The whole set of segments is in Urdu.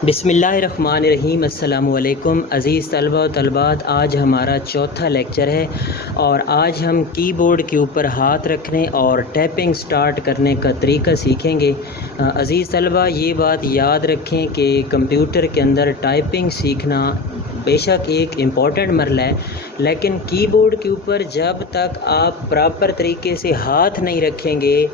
بسم اللہ الرحمن الرحیم۔ السلام علیکم عزیز طلبہ و طلبات، آج ہمارا چوتھا لیکچر ہے اور آج ہم کی بورڈ کے اوپر ہاتھ رکھنے اور ٹیپنگ سٹارٹ کرنے کا طریقہ سیکھیں گے۔ عزیز طلبہ، یہ بات یاد رکھیں کہ کمپیوٹر کے اندر ٹائپنگ سیکھنا بے شک ایک امپورٹنٹ مرحلہ ہے، لیکن کی بورڈ کے اوپر جب تک آپ پراپر طریقے سے ہاتھ نہیں رکھیں گے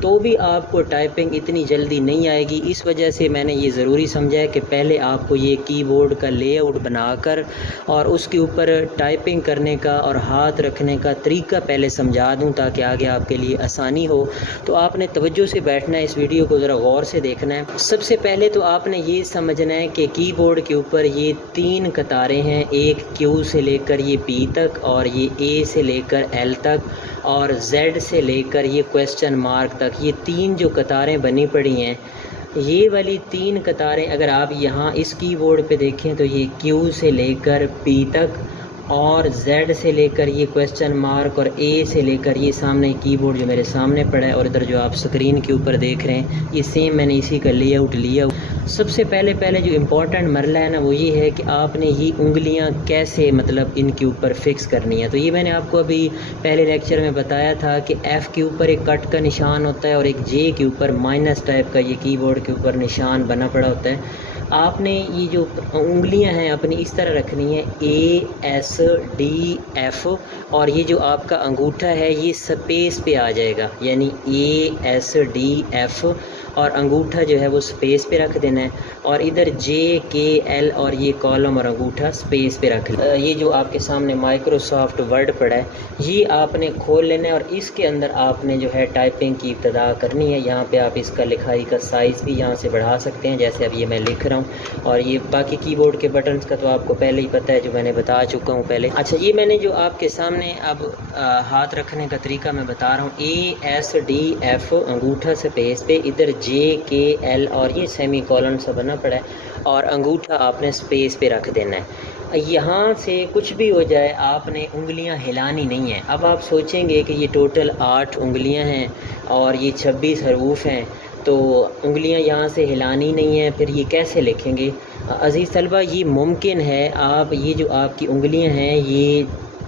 تو بھی آپ کو ٹائپنگ اتنی جلدی نہیں آئے گی۔ اس وجہ سے میں نے یہ ضروری سمجھا ہے کہ پہلے آپ کو یہ کی بورڈ کا لے آؤٹ بنا کر اور اس کے اوپر ٹائپنگ کرنے کا اور ہاتھ رکھنے کا طریقہ پہلے سمجھا دوں تاکہ آگے آپ کے لیے آسانی ہو۔ تو آپ نے توجہ سے بیٹھنا ہے، اس ویڈیو کو ذرا غور سے دیکھنا ہے۔ سب سے پہلے تو آپ نے یہ سمجھنا ہے کہ کی بورڈ کے اوپر یہ تین قطاریں ہیں، ایک کیو سے لے کر یہ پی تک، اور یہ اے سے لے کر ایل تک، اور زیڈ سے لے کر یہ کویسچن مارک تک۔ یہ تین جو قطاریں بنی پڑی ہیں، یہ والی تین قطاریں اگر آپ یہاں اس کی بورڈ پہ دیکھیں تو یہ کیو سے لے کر پی تک، اور زیڈ سے لے کر یہ کویسچن مارک، اور اے سے لے کر یہ سامنے کی بورڈ جو میرے سامنے پڑا ہے اور ادھر جو آپ سکرین کے اوپر دیکھ رہے ہیں، یہ سیم میں نے اسی کا لے آؤٹ لیا۔ سب سے پہلے جو امپورٹنٹ مرحلہ ہے نا، وہ یہ ہے کہ آپ نے یہ انگلیاں کیسے ان کے اوپر فکس کرنی ہے۔ تو یہ میں نے آپ کو ابھی پہلے لیکچر میں بتایا تھا کہ ایف کے اوپر ایک کٹ کا نشان ہوتا ہے اور ایک جے کے اوپر مائنس ٹائپ کا یہ کی بورڈ کے اوپر نشان بنا پڑا ہوتا ہے۔ آپ نے یہ جو انگلیاں ہیں اپنی اس طرح رکھنی ہے، اے ایس ڈی ایف، اور یہ جو آپ کا انگوٹھا ہے یہ سپیس پہ آ جائے گا، یعنی اے ایس ڈی ایف، اور انگوٹھا جو ہے وہ سپیس پہ رکھ دینا ہے، اور ادھر جے کے ایل اور یہ کالم اور انگوٹھا سپیس پہ رکھ لینا۔ یہ جو آپ کے سامنے مائکروسافٹ ورڈ پڑا ہے، یہ آپ نے کھول لینا ہے اور اس کے اندر آپ نے جو ہے ٹائپنگ کی ابتدا کرنی ہے۔ یہاں پہ آپ اس کا لکھائی کا سائز بھی یہاں سے بڑھا سکتے ہیں، جیسے اب یہ میں لکھ رہا ہوں، اور یہ باقی کی بورڈ کے بٹنز کا تو آپ کو پہلے ہی پتہ ہے، جو میں نے بتا چکا ہوں پہلے۔ اچھا، یہ میں نے جو آپ کے سامنے اب ہاتھ رکھنے کا طریقہ میں بتا رہا ہوں، اے ایس ڈی ایف انگوٹھا سپیس پہ، ادھر جے کے ایل اور یہ سیمی کولن سا بنا پڑا ہے، اور انگوٹھا آپ نے سپیس پہ رکھ دینا ہے۔ یہاں سے کچھ بھی ہو جائے آپ نے انگلیاں ہلانی نہیں ہیں۔ اب آپ سوچیں گے کہ یہ ٹوٹل 8 انگلیاں ہیں اور یہ 26 حروف ہیں، تو انگلیاں یہاں سے ہلانی نہیں ہیں، پھر یہ کیسے لکھیں گے؟ عزیز طلبہ، یہ ممکن ہے، آپ یہ جو آپ کی انگلیاں ہیں یہ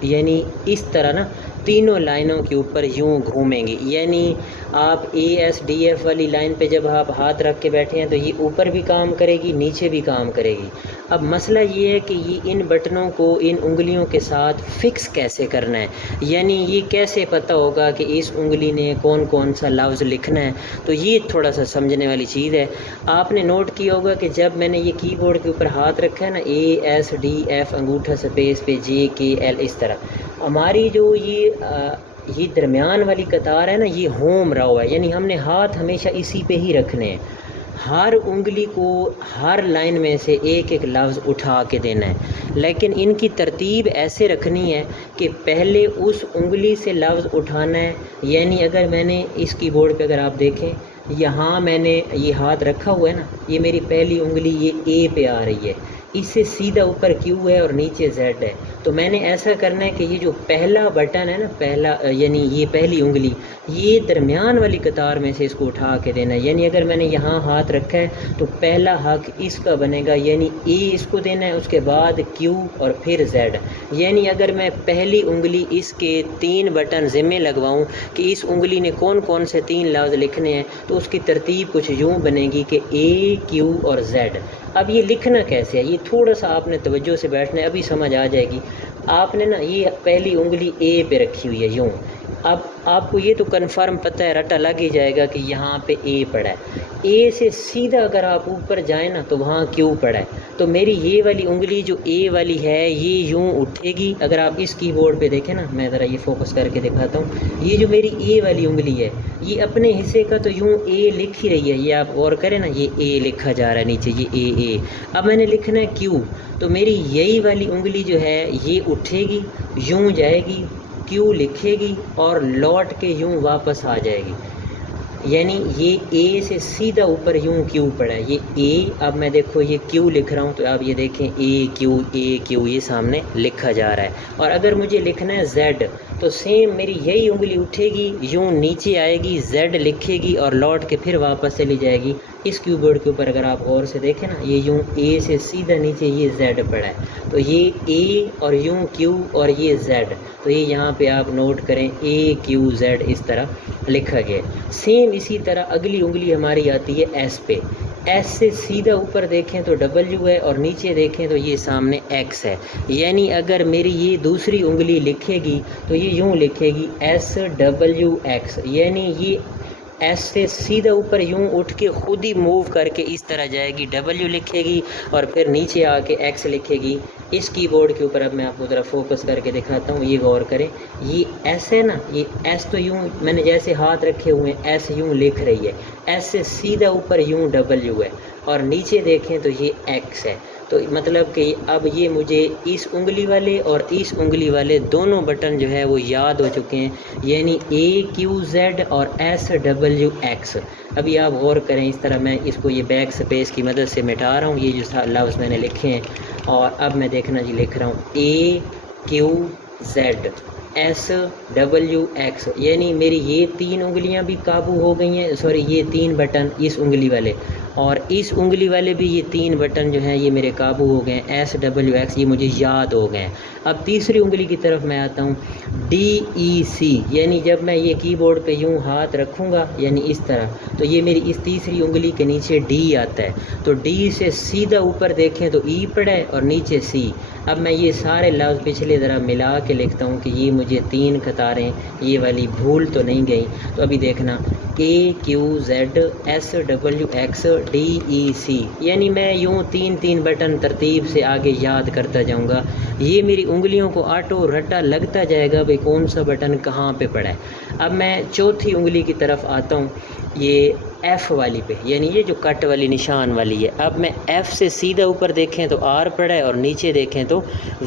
یعنی اس طرح نا تینوں لائنوں کے اوپر یوں گھومیں گی، یعنی آپ اے ایس ڈی ایف والی لائن پہ جب آپ ہاتھ رکھ کے بیٹھے ہیں تو یہ اوپر بھی کام کرے گی، نیچے بھی کام کرے گی۔ اب مسئلہ یہ ہے کہ یہ ان بٹنوں کو ان انگلیوں کے ساتھ فکس کیسے کرنا ہے، یعنی یہ کیسے پتہ ہوگا کہ اس انگلی نے کون کون سا لفظ لکھنا ہے۔ تو یہ تھوڑا سا سمجھنے والی چیز ہے۔ آپ نے نوٹ کیا ہوگا کہ جب میں نے یہ کی بورڈ کے اوپر ہاتھ رکھا ہے نا، اے ایس ڈی ایف انگوٹھا سپیس پہ جے کے ایل، اس طرح ہماری جو یہ درمیان والی قطار ہے نا، یہ ہوم رہا ہوا ہے، یعنی ہم نے ہاتھ ہمیشہ اسی پہ ہی رکھنے ہیں۔ ہر انگلی کو ہر لائن میں سے ایک ایک لفظ اٹھا کے دینا ہے، لیکن ان کی ترتیب ایسے رکھنی ہے کہ پہلے اس انگلی سے لفظ اٹھانا ہے، یعنی اگر میں نے اس کی بورڈ پہ اگر آپ دیکھیں، یہاں میں نے یہ ہاتھ رکھا ہوا ہے نا، یہ میری پہلی انگلی یہ اے پہ آ رہی ہے، اس سے سیدھا اوپر کیو ہے اور نیچے زیڈ ہے۔ تو میں نے ایسا کرنا ہے کہ یہ جو پہلا بٹن ہے نا، پہلا یعنی یہ پہلی انگلی، یہ درمیان والی قطار میں سے اس کو اٹھا کے دینا ہے، یعنی اگر میں نے یہاں ہاتھ رکھا ہے تو پہلا حق اس کا بنے گا، یعنی اے اس کو دینا ہے، اس کے بعد کیو اور پھر زیڈ۔ یعنی اگر میں پہلی انگلی اس کے 3 بٹن ذمہ لگواؤں کہ اس انگلی نے کون کون سے 3 لفظ لکھنے ہیں، تو اس کی ترتیب کچھ یوں بنے گی کہ اے کیو اور زیڈ۔ اب یہ لکھنا کیسے ہے، یہ تھوڑا سا آپ نے توجہ سے بیٹھنا ہے، ابھی سمجھ آ جائے گی۔ آپ نے نا یہ پہلی انگلی اے پہ رکھی ہوئی ہے یوں، اب آپ کو یہ تو کنفرم پتہ ہے، رٹا لگ ہی جائے گا کہ یہاں پہ اے پڑا ہے۔ اے سے سیدھا اگر آپ اوپر جائیں نا تو وہاں کیو پڑا ہے، تو میری یہ والی انگلی جو اے والی ہے یہ یوں اٹھے گی۔ اگر آپ اس کی بورڈ پہ دیکھیں نا، میں ذرا یہ فوکس کر کے دکھاتا ہوں، یہ جو میری اے والی انگلی ہے یہ اپنے حصے کا تو یوں اے لکھ ہی رہی ہے، یہ آپ غور کریں نا، یہ اے لکھا جا رہا ہے نیچے، یہ اے۔ اب میں نے لکھنا ہے کیو، تو میری یہی والی انگلی جو ہے یہ اٹھے گی، یوں جائے گی، کیو لکھے گی اور لوٹ کے یوں واپس آ جائے گی، یعنی یہ اے سے سیدھا اوپر یوں کیو پڑا ہے، یہ اے۔ اب میں دیکھو یہ کیو لکھ رہا ہوں تو آپ یہ دیکھیں اے کیو، یہ سامنے لکھا جا رہا ہے۔ اور اگر مجھے لکھنا ہے زیڈ، تو سیم میری یہی انگلی اٹھے گی، یوں نیچے آئے گی، زیڈ لکھے گی اور لوٹ کے پھر واپس چلی جائے گی۔ اس کیو بورڈ کے اوپر اگر آپ غور سے دیکھیں نا، یہ یوں اے سے سیدھا نیچے یہ زیڈ پڑا ہے، تو یہ اے اور یوں کیو اور یہ زیڈ، تو یہ یہاں پہ آپ نوٹ کریں اے کیو زیڈ اس طرح لکھا گیا ہے۔ سیم اسی طرح اگلی انگلی ہماری آتی ہے ایس پہ، ایس سے سیدھا اوپر دیکھیں تو ڈبلیو ہے اور نیچے دیکھیں تو یہ سامنے ایکس ہے، یعنی اگر میری یہ دوسری انگلی لکھے گی تو یہ یوں لکھے گی ایس ڈبلیو ایکس، یعنی یہ ایس سے سیدھا اوپر یوں اٹھ کے خود ہی موو کر کے اس طرح جائے گی، ڈبلیو لکھے گی اور پھر نیچے آ کے ایکس لکھے گی۔ اس کی بورڈ کے اوپر اب میں آپ کو ذرا فوکس کر کے دکھاتا ہوں، یہ غور کریں، یہ ایس ہے نا، یہ ایس تو یوں میں نے جیسے ہاتھ رکھے ہوئے ہیں ایس یوں لکھ رہی ہے، ایس سے سیدھا اوپر یوں ڈبلیو ہے اور نیچے دیکھیں تو یہ ایکس ہے۔ تو مطلب کہ اب یہ مجھے اس انگلی والے اور اس انگلی والے دونوں بٹن جو ہے وہ یاد ہو چکے ہیں، یعنی اے کیو زیڈ اور ایس ڈبلیو ایکس۔ ابھی آپ غور کریں، اس طرح میں اس کو یہ بیک سپیس کی مدد سے مٹا رہا ہوں، یہ جو لفظ میں نے لکھے ہیں، اور اب میں دیکھنا جی لکھ رہا ہوں اے Q Z S W x, یعنی میری یہ تین انگلیاں بھی قابو ہو گئی ہیں، سوری یہ تین بٹن اس انگلی والے اور اس انگلی والے بھی یہ تین بٹن جو ہیں یہ میرے قابو ہو گئے ہیں، ایس ڈبلیو ایکس یہ مجھے یاد ہو گئے ہیں۔ اب تیسری انگلی کی طرف میں آتا ہوں، ڈی ای سی، یعنی جب میں یہ کی بورڈ پہ یوں ہاتھ رکھوں گا یعنی اس طرح، تو یہ میری اس تیسری انگلی کے نیچے ڈی آتا ہے، تو ڈی سے سیدھا اوپر دیکھیں تو ای پڑا ہے اور نیچے سی۔ اب میں یہ سارے لفظ پچھلے ذرا ملا کے لکھتا ہوں کہ یہ مجھے تین قطاریں یہ والی بھول تو نہیں گئی۔ تو ابھی دیکھنا A Q Z S W X D E C, یعنی میں یوں تین تین بٹن ترتیب سے آگے یاد کرتا جاؤں گا، یہ میری انگلیوں کو آٹو رٹا لگتا جائے گا بھئی کون سا بٹن کہاں پہ پڑا ہے۔ اب میں چوتھی انگلی کی طرف آتا ہوں، یہ ایف والی پہ، یعنی یہ جو کٹ والی نشان والی ہے۔ اب میں ایف سے سیدھا اوپر دیکھیں تو آر پڑا ہے اور نیچے دیکھیں تو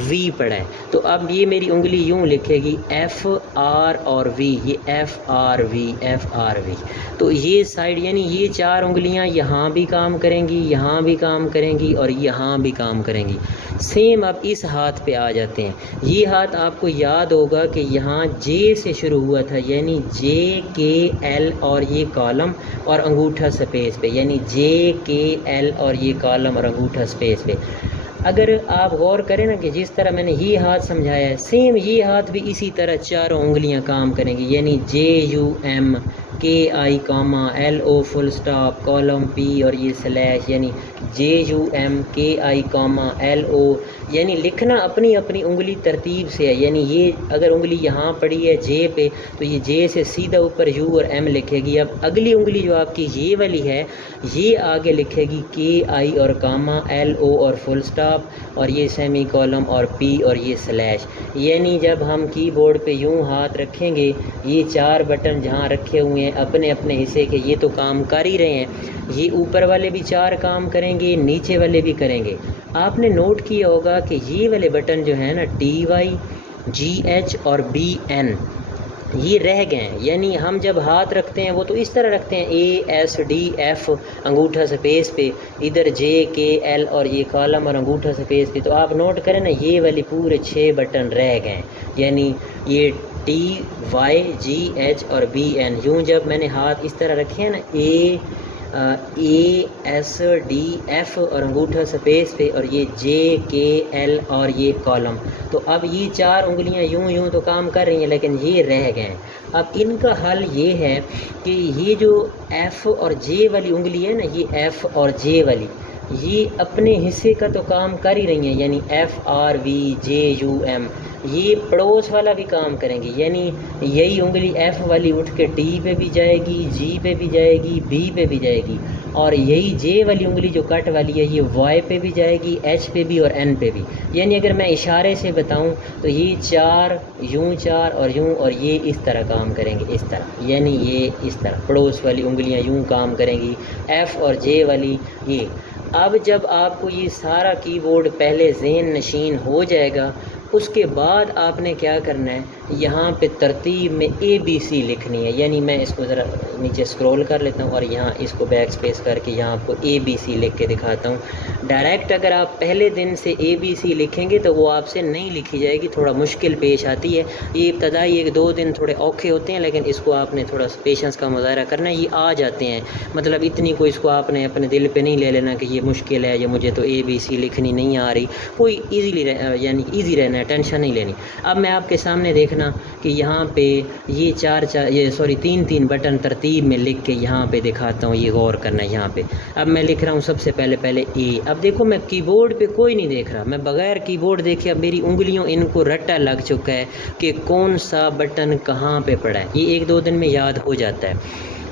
وی پڑا ہے، تو اب یہ میری انگلی یوں لکھے گی ایف آر اور وی، یہ F R V F R V. تو یہ سائڈ یعنی یہ چار انگلیاں یہاں بھی کام کریں گی، یہاں بھی کام کریں گی اور یہاں بھی کام کریں گی۔ سیم اب اس ہاتھ پہ آ جاتے ہیں، یہ ہاتھ آپ کو یاد ہوگا کہ یہاں جے سے شروع ہوا تھا، یعنی جے کے ایل اور یہ کالم اور انگوٹھا سپیس پہ، یعنی جے کے ایل اور یہ کالم اور انگوٹھا سپیس پہ۔ اگر آپ غور کریں نا کہ جس طرح میں نے یہ ہاتھ سمجھایا ہے، سیم یہ ہاتھ بھی اسی طرح چاروں انگلیاں کام کریں گی، یعنی جے یو ایم کے آئی کاما ایل او فل سٹاپ کالم پی اور یہ سلیش، یعنی جے یو ایم کے آئی کاما ایل او، یعنی لکھنا اپنی اپنی انگلی ترتیب سے ہے، یعنی یہ اگر انگلی یہاں پڑی ہے جے پہ تو یہ جے سے سیدھا اوپر یو اور ایم لکھے گی۔ اب اگلی انگلی جو آپ کی یہ والی ہے یہ آگے لکھے گی کے آئی اور کاما ایل او اور فل سٹاپ اور یہ سیمی کالم اور پی اور یہ سلیش، یعنی جب ہم کی بورڈ پہ یوں ہاتھ رکھیں گے، یہ چار بٹن جہاں رکھے ہوئے ہیں اپنے اپنے حصے کے یہ تو کام کر ہی رہے ہیں، یہ اوپر والے بھی چار کام کریں گے، نیچے والے بھی کریں گے۔ آپ نے نوٹ کیا ہوگا کہ یہ والے بٹن جو ہیں نا ٹی وائی جی ایچ اور بی این یہ رہ گئے ہیں، یعنی ہم جب ہاتھ رکھتے ہیں وہ تو اس طرح رکھتے ہیں اے ایس ڈی ایف انگوٹھا سپیس پہ، ادھر جے کے ایل اور یہ کالم اور انگوٹھا سپیس پہ، تو آپ نوٹ کریں نا یہ والی پورے 6 بٹن رہ گئے ہیں، یعنی یہ ٹی وائی جی ایچ اور بی این، یوں جب میں نے ہاتھ اس طرح رکھے ہیں نا اے ایس ڈی ایف اور انگوٹھا سپیس پہ اور یہ جے کے ایل اور یہ کالم، تو اب یہ چار انگلیاں یوں تو کام کر رہی ہیں لیکن یہ رہ گئے ہیں۔ اب ان کا حل یہ ہے کہ یہ جو ایف اور جے والی انگلی ہے نا، یہ ایف اور جے والی یہ اپنے حصے کا تو کام کر ہی رہی ہیں، یعنی F R V J U M, یہ پڑوس والا بھی کام کریں گی، یعنی یہی انگلی ایف والی اٹھ کے ٹی پہ بھی جائے گی، جی پہ بھی جائے گی، بی پہ بھی جائے گی، اور یہی جے والی انگلی جو کٹ والی ہے یہ وائی پہ بھی جائے گی، ایچ پہ بھی اور این پہ بھی، یعنی اگر میں اشارے سے بتاؤں تو یہ چار اور یوں اور یہ اس طرح کام کریں گے، اس طرح، یعنی یہ اس طرح پڑوس والی انگلیاں یوں کام کریں گی، ایف اور جے والی یہ۔ اب جب آپ کو یہ سارا کی بورڈ پہلے ذہن نشین ہو جائے گا، اس کے بعد آپ نے کیا کرنا ہے یہاں پہ ترتیب میں اے بی سی لکھنی ہے، یعنی میں اس کو ذرا نیچے اسکرول کر لیتا ہوں اور یہاں اس کو بیک اسپیس کر کے یہاں آپ کو اے بی سی لکھ کے دکھاتا ہوں۔ ڈائریکٹ اگر آپ پہلے دن سے اے بی سی لکھیں گے تو وہ آپ سے نہیں لکھی جائے گی، تھوڑا مشکل پیش آتی ہے۔ یہ ابتدائی 1-2 دن تھوڑے اوکھے ہوتے ہیں، لیکن اس کو آپ نے تھوڑا پیشنس کا مظاہرہ کرنا ہے، یہ آ جاتے ہیں۔ مطلب اتنی کوئی اس کو آپ نے اپنے دل پہ نہیں لے لینا کہ یہ مشکل ہے یا مجھے تو اے بی سی لکھنی نہیں آ رہی، کوئی یعنی ایزی رہنا ہے، ٹینشن نہیں لینی۔ اب میں آپ کے سامنے دیکھنا کہ یہاں پہ یہ 3 بٹن ترتیب میں لکھ کے یہاں پہ دکھاتا ہوں، یہ غور کرنا ہے یہاں پہ۔ اب میں لکھ رہا ہوں سب سے پہلے اے۔ اب دیکھو میں کی بورڈ پہ کوئی نہیں دیکھ رہا، میں بغیر کی بورڈ دیکھے اب میری انگلیوں ان کو رٹا لگ چکا ہے کہ کون سا بٹن کہاں پہ پڑا ہے، یہ 1-2 دن میں یاد ہو جاتا ہے۔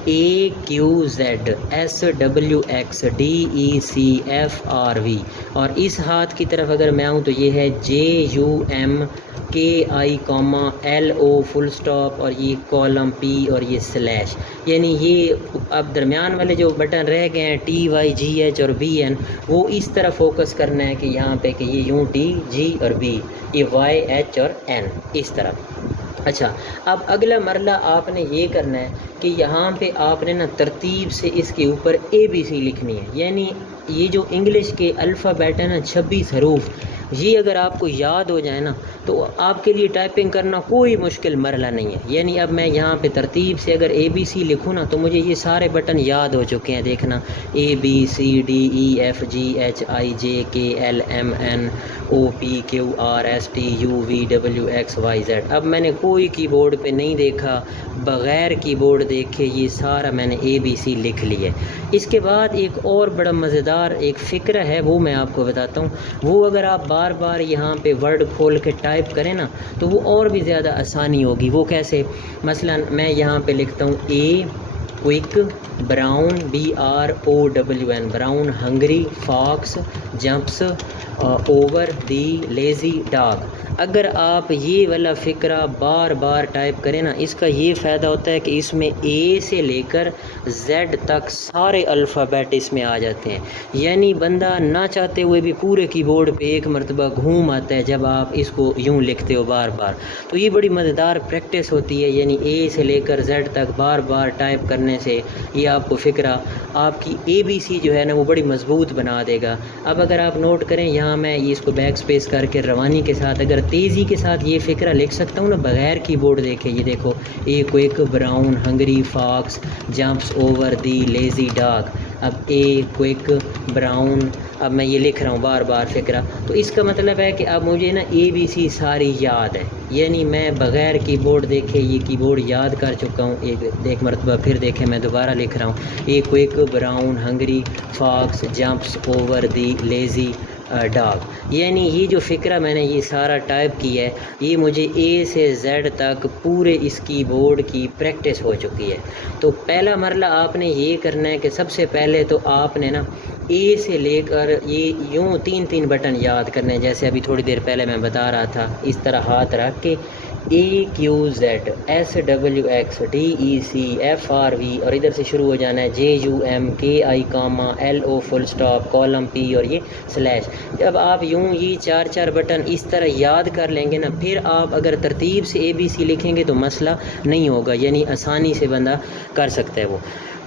A Q Z S W X D E C F R V، اور اس ہاتھ کی طرف اگر میں آؤں تو یہ ہے J U M K I L O full stop, اور یہ کالم P اور یہ سلیش، یعنی یہ اب درمیان والے جو بٹن رہ گئے ہیں T Y G H اور B N، وہ اس طرح فوکس کرنا ہے کہ یہاں پہ کہ یہ یوں T G اور B، یہ Y H اور N اس طرح۔ اچھا، اب اگلا مرحلہ آپ نے یہ کرنا ہے کہ یہاں پہ آپ نے نا ترتیب سے اس کے اوپر اے بی سی لکھنی ہے، یعنی یہ جو انگلش کے الفابیٹ ہے نا 26 حروف، یہ اگر آپ کو یاد ہو جائے نا تو آپ کے لیے ٹائپنگ کرنا کوئی مشکل مرحلہ نہیں ہے۔ یعنی اب میں یہاں پہ ترتیب سے اگر اے بی سی لکھوں نا تو مجھے یہ سارے بٹن یاد ہو چکے ہیں، دیکھنا A B C D E F G H I J K L M N O P Q R S T U V W X Y Z۔ اب میں نے کوئی کی بورڈ پہ نہیں دیکھا، بغیر کی بورڈ دیکھے یہ سارا میں نے اے بی سی لکھ لی ہے۔ اس کے بعد ایک اور بڑا مزیدار ایک فکر ہے، وہ میں آپ کو بتاتا ہوں۔ وہ اگر آپ بار بار یہاں پہ ورڈ کھول کے ٹائپ کریں نا تو وہ اور بھی زیادہ آسانی ہوگی۔ وہ کیسے؟ مثلا میں یہاں پہ لکھتا ہوں a quick brown BROWN brown hungry fox jumps over the lazy dog. اگر آپ یہ والا فقرہ بار بار ٹائپ کریں نا، اس کا یہ فائدہ ہوتا ہے کہ اس میں اے سے لے کر زیڈ تک سارے الفابیٹ اس میں آ جاتے ہیں، یعنی بندہ نہ چاہتے ہوئے بھی پورے کی بورڈ پہ ایک مرتبہ گھوم آتا ہے جب آپ اس کو یوں لکھتے ہو بار بار۔ تو یہ بڑی مزیدار پریکٹس ہوتی ہے، یعنی اے سے لے کر زیڈ تک بار بار ٹائپ کرنے سے یہ آپ کو فقرہ آپ کی اے بی سی جو ہے نا وہ بڑی مضبوط بنا دے گا۔ اب اگر آپ نوٹ کریں یہاں میں اس کو بیک سپیس کر کے روانی کے ساتھ اگر تیزی کے ساتھ یہ فقرہ لکھ سکتا ہوں نا بغیر کی بورڈ دیکھے، یہ دیکھو a quick brown hungry fox jumps over the lazy dog. اب اے کوئک براؤن، اب میں یہ لکھ رہا ہوں بار بار فقرہ، تو اس کا مطلب ہے کہ اب مجھے نا اے بی سی ساری یاد ہے، یعنی میں بغیر کی بورڈ دیکھے یہ کی بورڈ یاد کر چکا ہوں۔ ایک مرتبہ پھر دیکھیں میں دوبارہ لکھ رہا ہوں a quick brown hungry fox jumps over the lazy dog, یعنی یہ جو فقرہ میں نے یہ سارا ٹائپ کیا ہے یہ مجھے اے سے زیڈ تک پورے اس کی بورڈ کی پریکٹس ہو چکی ہے۔ تو پہلا مرحلہ آپ نے یہ کرنا ہے کہ سب سے پہلے تو آپ نے نا اے سے لے کر یہ یوں 3 بٹن یاد کرنے ہیں، جیسے ابھی تھوڑی دیر پہلے میں بتا رہا تھا، اس طرح ہاتھ رکھ کے AQZ SWX DECFRV، اور ادھر سے شروع ہو جانا ہے JUMKI LO full stop column P اور یہ سلیش۔ جب آپ یوں یہ 4 بٹن اس طرح یاد کر لیں گے نا، پھر آپ اگر ترتیب سے ABC لکھیں گے تو مسئلہ نہیں ہوگا، یعنی آسانی سے بندہ کر سکتا ہے وہ۔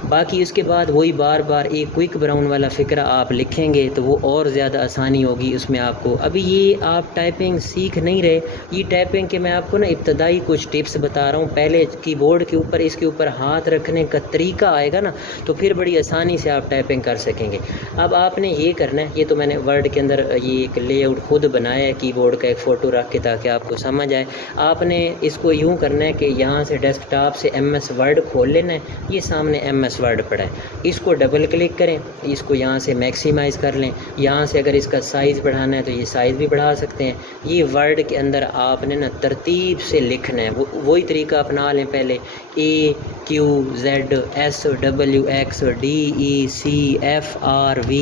باقی اس کے بعد وہی بار بار ایک کوئک براؤن والا فقرہ آپ لکھیں گے تو وہ اور زیادہ آسانی ہوگی اس میں آپ کو۔ ابھی یہ آپ ٹائپنگ سیکھ نہیں رہے، یہ ٹائپنگ کے میں آپ کو نا ابتدائی کچھ ٹپس بتا رہا ہوں۔ پہلے کی بورڈ کے اوپر اس کے اوپر ہاتھ رکھنے کا طریقہ آئے گا نا تو پھر بڑی آسانی سے آپ ٹائپنگ کر سکیں گے۔ اب آپ نے یہ کرنا ہے، یہ تو میں نے ورڈ کے اندر یہ ایک لے آؤٹ خود بنایا ہے کی بورڈ کا ایک فوٹو رکھ کے تاکہ آپ کو سمجھ آئے۔ آپ نے اس کو یوں کرنا ہے کہ یہاں سے ڈیسک ٹاپ سے MS ورڈ کھول لینا ہے، یہ سامنے MS ورڈ پڑا ہے، اس کو ڈبل کلک کریں، اس کو یہاں سے میکسیمائز کر لیں، یہاں سے اگر اس کا سائز بڑھانا ہے تو یہ سائز بھی بڑھا سکتے ہیں۔ یہ ورڈ کے اندر آپ نے نا ترتیب سے لکھنا ہے، وہی طریقہ اپنا لیں پہلے AQZ SWX DECFRV،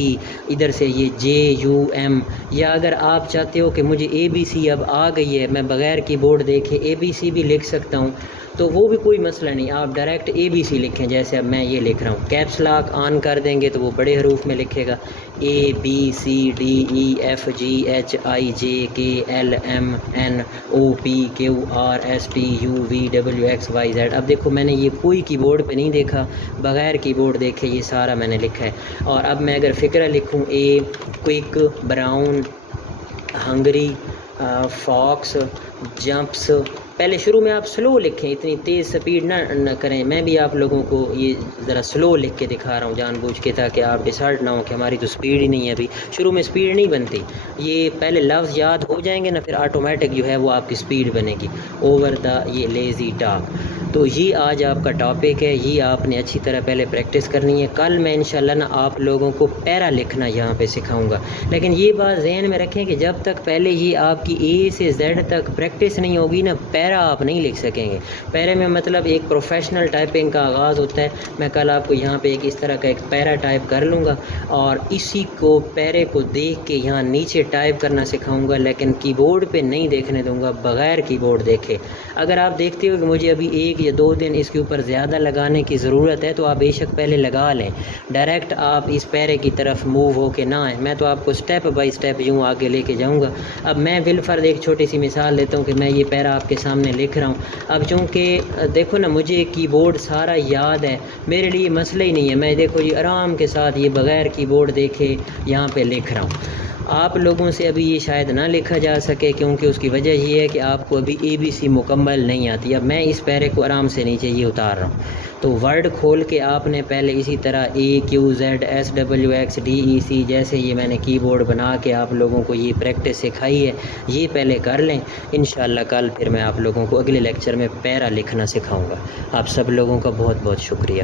ادھر سے یہ JUM، یا اگر آپ چاہتے ہو کہ مجھے ABC اب آ گئی ہے میں بغیر کی بورڈ دیکھے ABC بھی لکھ سکتا ہوں تو وہ بھی کوئی مسئلہ نہیں، آپ ڈائریکٹ ABC لکھیں، جیسے اب میں یہ لکھ رہا ہوں، کیپس لاک آن کر دیں گے تو وہ بڑے حروف میں لکھے گا ABCDEFGHIJKLMNOPQRSTUVWXYZ. اب دیکھو میں نے یہ کوئی کی بورڈ پہ نہیں دیکھا، بغیر کی بورڈ دیکھے یہ سارا میں نے لکھا ہے. اور اب میں اگر فکرہ لکھوں A quick, brown, hungry, fox, jumps. پہلے شروع میں آپ سلو لکھیں، اتنی تیز سپیڈ نہ کریں. میں بھی آپ لوگوں کو یہ ذرا سلو لکھ کے دکھا رہا ہوں جان بوجھ کے، تاکہ آپ ڈسہارٹ نہ ہو کہ ہماری تو سپیڈ ہی نہیں ہے. ابھی شروع میں سپیڈ نہیں بنتی، یہ پہلے لفظ یاد ہو جائیں گے نا، پھر آٹومیٹک جو ہے وہ آپ کی سپیڈ بنے گی. اوور دا یہ لیزی ڈاگ. تو یہ آج آپ کا ٹاپک ہے، یہ آپ نے اچھی طرح پہلے پریکٹس کرنی ہے. کل میں انشاءاللہ نا آپ لوگوں کو پیرا لکھنا یہاں پہ سکھاؤں گا. لیکن یہ بات ذہن میں رکھیں کہ جب تک پہلے یہ آپ کی A سے Z تک پریکٹس نہیں ہوگی نا، پیرا آپ نہیں لکھ سکیں گے. پیرے میں مطلب ایک پروفیشنل ٹائپنگ کا آغاز ہوتا ہے. میں کل آپ کو یہاں پہ ایک اس طرح کا ایک پیرا ٹائپ کر لوں گا، اور اسی کو پیرے کو دیکھ کے یہاں نیچے ٹائپ کرنا سکھاؤں گا. لیکن کی بورڈ پہ نہیں دیکھنے دوں گا، بغیر کی بورڈ دیکھے. اگر آپ دیکھتے ہو کہ مجھے ابھی 1 یا 2 دن اس کے اوپر زیادہ لگانے کی ضرورت ہے، تو آپ بے شک پہلے لگا لیں. ڈائریکٹ آپ اس پیرے کی طرف موو ہو کے نہ آئیں. میں تو آپ کو سٹیپ بائی سٹیپ یوں آگے لے کے جاؤں گا. اب میں بالفرض ایک چھوٹی سی مثال دیتا ہوں کہ میں یہ پیرا آپ کے سامنے لکھ رہا ہوں. اب چونکہ دیکھو نا مجھے کی بورڈ سارا یاد ہے، میرے لیے مسئلہ ہی نہیں ہے. میں دیکھو یہ آرام کے ساتھ یہ بغیر کی بورڈ دیکھے یہاں پہ لکھ رہا ہوں. آپ لوگوں سے ابھی یہ شاید نہ لکھا جا سکے، کیونکہ اس کی وجہ یہ ہے کہ آپ کو ابھی ABC مکمل نہیں آتی. اب میں اس پیرے کو آرام سے نیچے یہ اتار رہا ہوں. تو ورڈ کھول کے آپ نے پہلے اسی طرح AQZSWXDEC جیسے یہ میں نے کی بورڈ بنا کے آپ لوگوں کو یہ پریکٹس سکھائی ہے، یہ پہلے کر لیں. انشاءاللہ کل پھر میں آپ لوگوں کو اگلے لیکچر میں پیرا لکھنا سکھاؤں گا. آپ سب لوگوں کا بہت بہت شکریہ.